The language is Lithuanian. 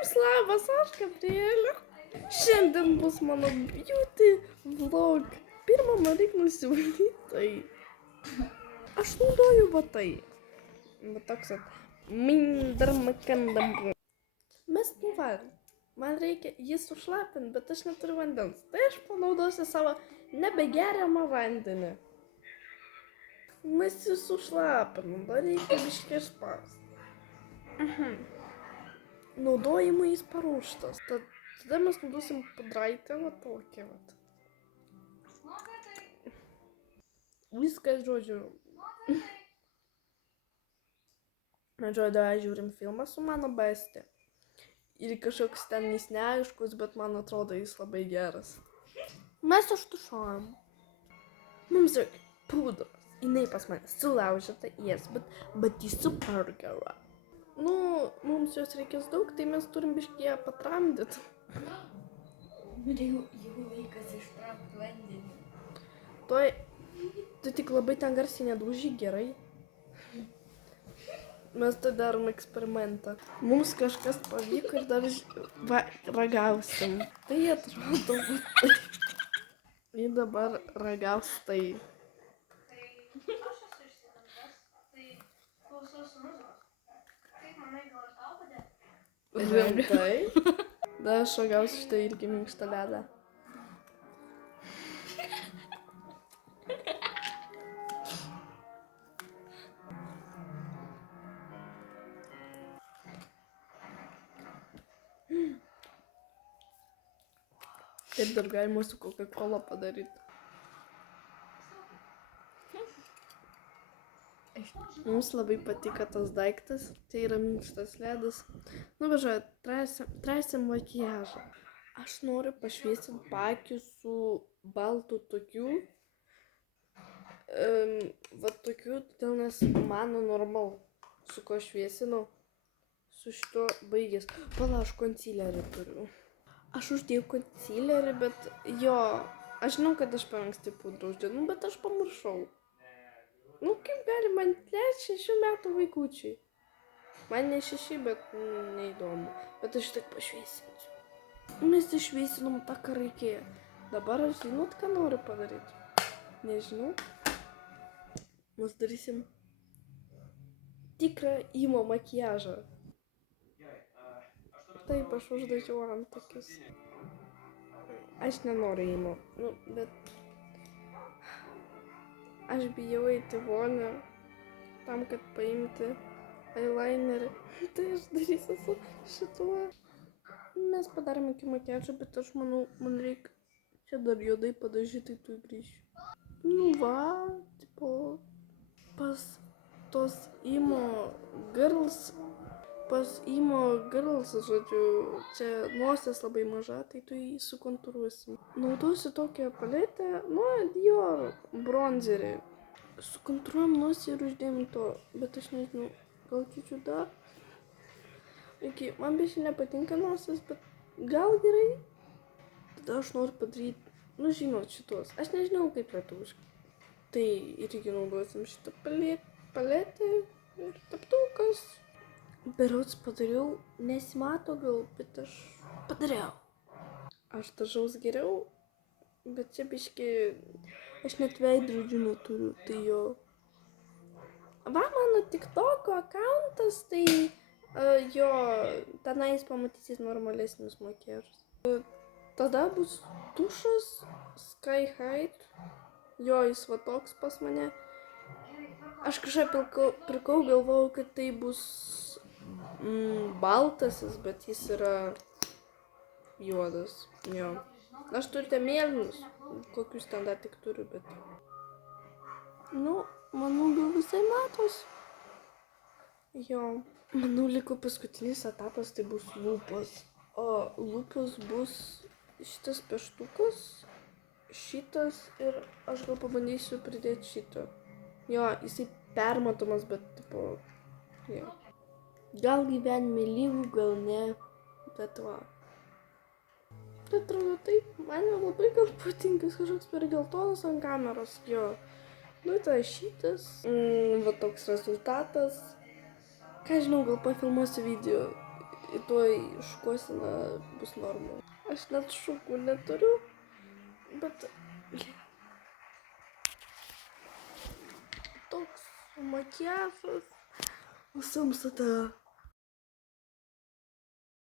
Visiems labas, aš Gabrielė. Šiandien bus mano beauty vlog. Pirmą man reikia nusivalyti. Tai aš naudoju batai. Bet toks mindarmakandam. Mes nuvalim. Man reikia jį sušlapinti, bet aš neturiu vandens. Tai aš panaudosiu savo nebegeriamą vandenį. Mes jį sušlapinam, dar reikia biškį spausti. Naudojimui jis paruoštas. Tada mes naudosim padraitę va tokią vat. Viskas, žodžiu. Žodžiu, žiūrim filmą su mano bestė. Ir kažkoks ten jis neaiškus, bet man atrodo jis labai geras. Mes užtušojam. Mums reikia pudros. Jinai pas mane sulaužyta, yes, bet jis super gera. Nu, mums jos reikės daug, tai mes turim biškį ją patramdyti. Jau laikas ištramti vandenį. Tu tik labai ten garsiai nedaužyk, gerai? Mes tai darom eksperimentą. Mums kažkas pavyko ir dar ragausim. Tai atrodo. Ir dabar ragaus tai. Rimtai? Da aš ragausiu šitą irgi minkštą ledą. Taip dar galima su Coca-Cola padaryti. Mums labai patiko tas daiktas, tai yra minkštas ledas. Nu, važiuoju, traisim makiažą. Aš noriu pašviesinti paakių su baltu tokiu. Va tokiu, todėl nes mano normal, su ko šviesinau, su šito baigės. Pala, aš konsilerį turiu. Aš uždėjau konsilerį, bet jo, aš žinau, kad aš per anksti pudrą uždėjau, bet aš pamiršau. Nu, kaip gali man leisti 6 metų vaikučiai? Man ne 6, bet neįdomu. Bet aš tik pašviesinsiu. Mes išviesinom tą, ką reikėjo. Dabar aš žinot, ką noriu padaryti. Nežinau. Mes darysim tikrą įmo makiažą. Taip, aš uždažiau antakius. Aš nenoriu įmo. Nu, bet aš bijau eiti vonią tam, kad paimti eyelinerį. Tai aš darysiu su šituo. Mes padarėm iki makiažą, bet aš manau, man reikia čia dar juodai padažyti, tai tu grįšiu. Nu va, tipo, pas tos imo girls, žodžiu, čia nosis labai maža, tai tu jį sukontūruosim. Naudosiu tokią paletę, nu, Dior bronzerį. Sukontūruojam nosį ir uždėjom to, bet aš nežinau, gal čiūčiu dar. Iki, man biškai nepatinka nosis, bet gal gerai. Tada aš noriu padaryti, nu, žinot, šitos. Aš nežinau, kaip lietuviškai. Tai irgi naudosim šitą paletę ir teptukas. Berods padariau, nesimato gal, bet aš padariau. Aš dažaus geriau, bet čia biškai, aš net veidrodžių neturiu, tai jo. Va, mano TikToko akauntas, tai jo, tenais pamatysit normalesnius makiažus. Tada bus tušas Sky High, jo, jis va toks pas mane. Aš kažkaip pirkau, galvojau, kad tai bus baltasis, bet jis yra juodas, jo. Aš turite mėlynus, kokius ten dar tik turiu, bet... Nu, manau, gal visai matos. Jo, manau, liko paskutinis etapas, tai bus lūpos. O lūpos bus šitas pieštukas, šitas ir aš gal pabandysiu pridėti šitą. Jo, jisai permatomas, bet, tipo, jo. Gal gyvenime lygu, gal ne, bet va. Tai atrodo taip, man jau labai gal patinka, kažkoks per geltonas ant kameros, jo. Nu, tai šitas, va toks rezultatas. Ką žinau, gal pafilmuosiu video į toj šukuosena bus normalu. Aš net šukų neturiu, bet toks makiažas. Samsate